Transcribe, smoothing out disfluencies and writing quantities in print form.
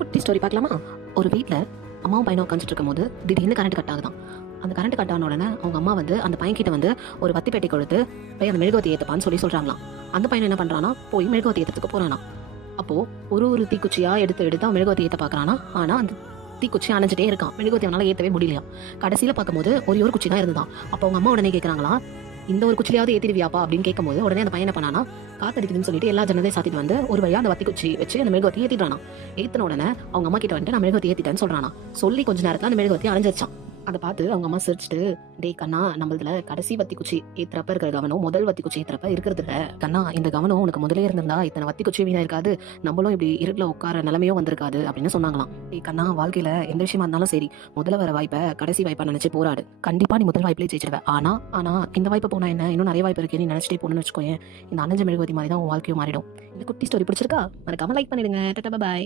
குட்டி ஸ்டோரி பார்க்கலாமா? ஒரு வீட்டில் அம்மாவும் பையனும் உட்காந்துட்டு இருக்கும்போது திடீர்னு கரண்ட் கட் ஆகுதான். அந்த கரண்ட் கட் ஆன உடனே அவங்க அம்மா வந்து அந்த பையன் கிட்ட வந்து ஒரு வத்தி பெட்டி கொடுத்து போய் அந்த மெழுகுவத்தி ஏற்றப்பான்னு சொல்றாங்களாம். அந்த பையன் என்ன பண்ணுறானா, போய் மெழுகுவத்தி ஏற்றத்துக்கு போறானா. அப்போ ஒரு தீக்குச்சியா எடுத்து எடுத்து அவன் மெழுகுவத்தி ஏற்ற பார்க்கறானா. ஆனால் அந்த தீக்குச்சி அணைஞ்சிட்டே இருக்கான். மெழுகுவத்தி அவனால ஏற்றவே முடியலையா. கடைசியில் பார்க்கும்போது ஒரு குச்சி தான் இருந்துதான். அப்போ அவங்க அம்மா உடனே கேட்குறாங்களா, இந்த ஒரு குச்சியாவது ஏற்றிடுவியாப்பா அப்படின்னு கேட்கும்போது உடனே அந்த பையனை பண்ணானா, காத்தடிக்குதுன்னு சொல்லிட்டு எல்லா ஜன்னலையும் சாத்திட்டு வந்து ஒரு வழியா அந்த வத்தி குச்சி வச்சு அந்த மெழுகுவத்தி ஏற்றிட்டானா. ஏற்றின உடனே அவங்க அம்மா கிட்ட வந்துட்டு நான் மெழுகுவத்தி ஏற்றிட்டேன்னு சொல்றானா. சொல்லி கொஞ்ச நேரத்தில் அந்த மெழுகுவத்தி அணைஞ்சிருச்சான். அதை பார்த்து அவங்க அம்மா சிரிச்சுட்டு, டே கண்ணா, நம்மளதுல கடைசி வத்தி குச்சி ஏத்துறப்ப இருக்கிற கவனம் முதல் வத்தி குச்சி ஏத்துறப்ப இருக்கிறது இல்ல கண்ணா. இந்த கவனம் உனக்கு முதலே இருந்திருந்தா இத்தனை வத்தி குச்சி வீணா இருக்காது, நம்மளும் இப்படி இருட்டில் உட்கார நிலைமையோ வந்திருக்காது அப்படின்னு சொன்னாங்களாம். டே கண்ணா, வாழ்க்கையில எந்த விஷயமா இருந்தாலும் சரி, முதல்ல வர வாய்ப்பை கடைசி வாய்ப்பா நினைச்சு போராடு. கண்டிப்பா நீ முதல் வாய்ப்பிலே ஜெயிச்சிடுவ. ஆனா இந்த வாய்ப்பு போனா என்ன, இன்னும் நிறைய வாய்ப்பு இருக்கு, நீ நினைச்சிட்டே போகணும்னு வச்சுக்கோயேன், இந்த அணைஞ்ச மெழுகுவத்தி மாதிரி தான் உன் வாழ்க்கையும் மாறிடும். இந்த குட்டி ஸ்டோரி பிடிச்சிருக்கா? மறக்காம லைக் பண்ணிடுங்க. டாடா, பை.